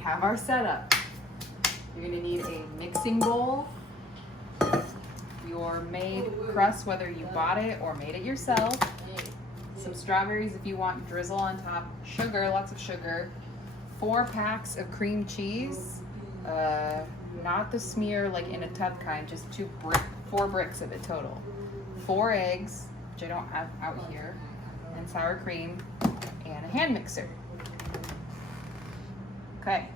we have our setup. You're gonna need a mixing bowl, your made crust, whether you bought it or made it yourself, some strawberries if you want drizzle on top, sugar, lots of sugar, 4 packs of cream cheese, not the smear like in a tub kind, just 4 bricks of it total, 4 eggs, which I don't have out here, and sour cream, and a hand mixer. Okay.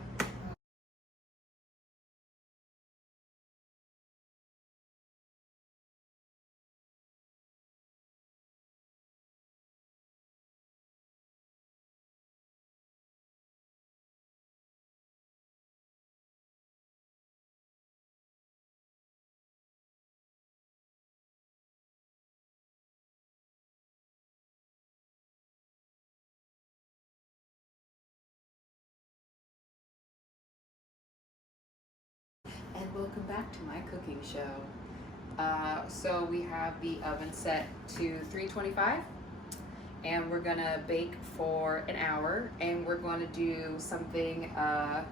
And welcome back to my cooking show. So we have the oven set to 325 and we're gonna bake for an hour, and we're going to do something that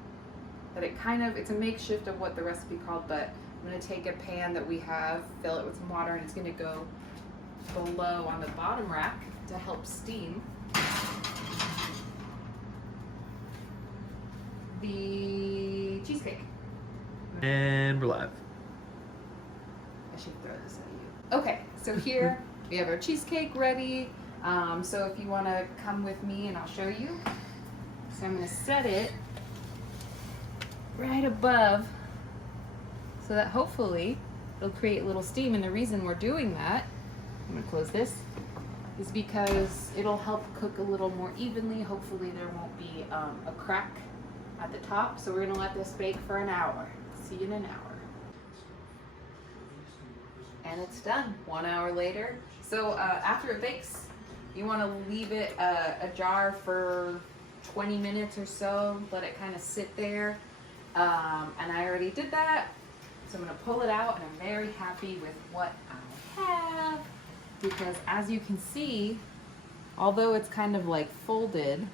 it's a makeshift of what the recipe called, but I'm gonna take a pan that we have, fill it with some water, and it's gonna go below on the bottom rack to help steam the cheesecake. And we're live. I should throw this at you. Okay, so here we have our cheesecake ready. So if you want to come with me and I'll show you. So I'm going to set it right above so that hopefully it'll create a little steam. And the reason we're doing that, I'm going to close this, is because it'll help cook a little more evenly. Hopefully there won't be a crack at the top. So we're going to let this bake for an hour. See you in an hour. And it's done 1 hour later. So after it bakes, you want to leave it ajar for 20 minutes or so, let it kind of sit there. And I already did that, so I'm going to pull it out, and I'm very happy with what I have, because as you can see, although it's kind of like folded,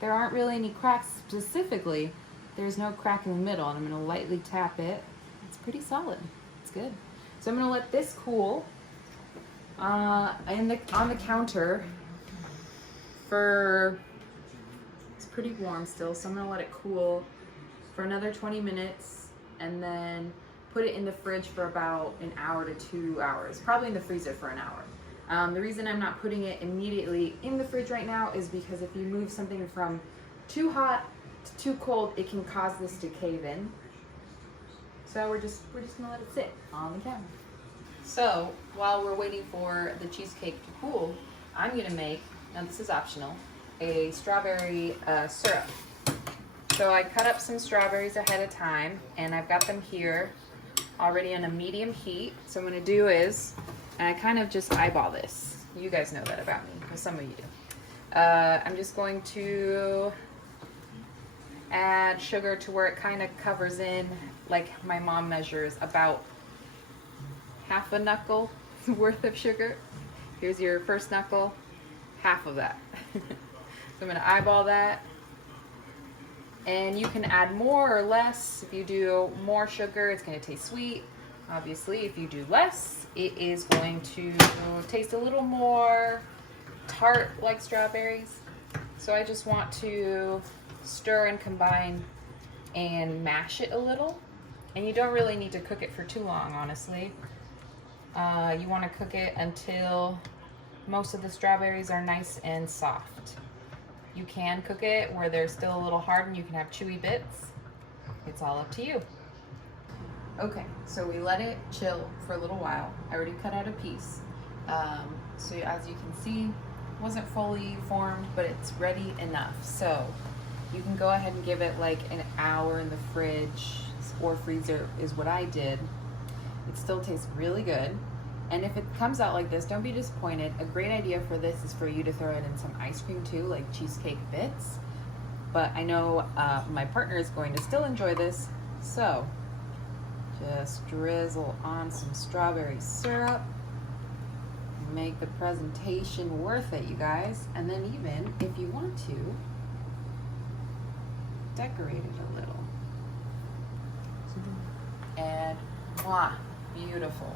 there aren't really any cracks specifically. There's no crack in the middle, and I'm going to lightly tap it. It's pretty solid. It's good. So I'm going to let this cool on the counter for, it's pretty warm still, so I'm going to let it cool for another 20 minutes and then put it in the fridge for about an hour to 2 hours, probably in the freezer for an hour. The reason I'm not putting it immediately in the fridge right now is because if you move something from too hot to too cold, it can cause this to cave in. So we're just gonna let it sit on the counter. So while we're waiting for the cheesecake to cool, I'm gonna make, now this is optional, a strawberry syrup. So I cut up some strawberries ahead of time, and I've got them here already on a medium heat. So what I'm gonna do is, and I kind of just eyeball this. You guys know that about me, or some of you do. I'm just going to add sugar to where it kind of covers in, like my mom measures, about half a knuckle worth of sugar. Here's your first knuckle, half of that. So I'm gonna eyeball that. And you can add more or less. If you do more sugar, it's gonna taste sweet. Obviously, if you do less, it is going to taste a little more tart, like strawberries. So I just want to stir and combine and mash it a little. And you don't really need to cook it for too long, honestly. You want to cook it until most of the strawberries are nice and soft. You can cook it where they're still a little hard and you can have chewy bits. It's all up to you. Okay, so we let it chill for a little while. I already cut out a piece. So as you can see, it wasn't fully formed, but it's ready enough. So you can go ahead and give it like an hour in the fridge or freezer is what I did. It still tastes really good. And if it comes out like this, don't be disappointed. A great idea for this is for you to throw it in some ice cream too, like cheesecake bits. But I know my partner is going to still enjoy this, so just drizzle on some strawberry syrup. Make the presentation worth it, you guys. And then even if you want to, decorate it a little. And mwah, beautiful.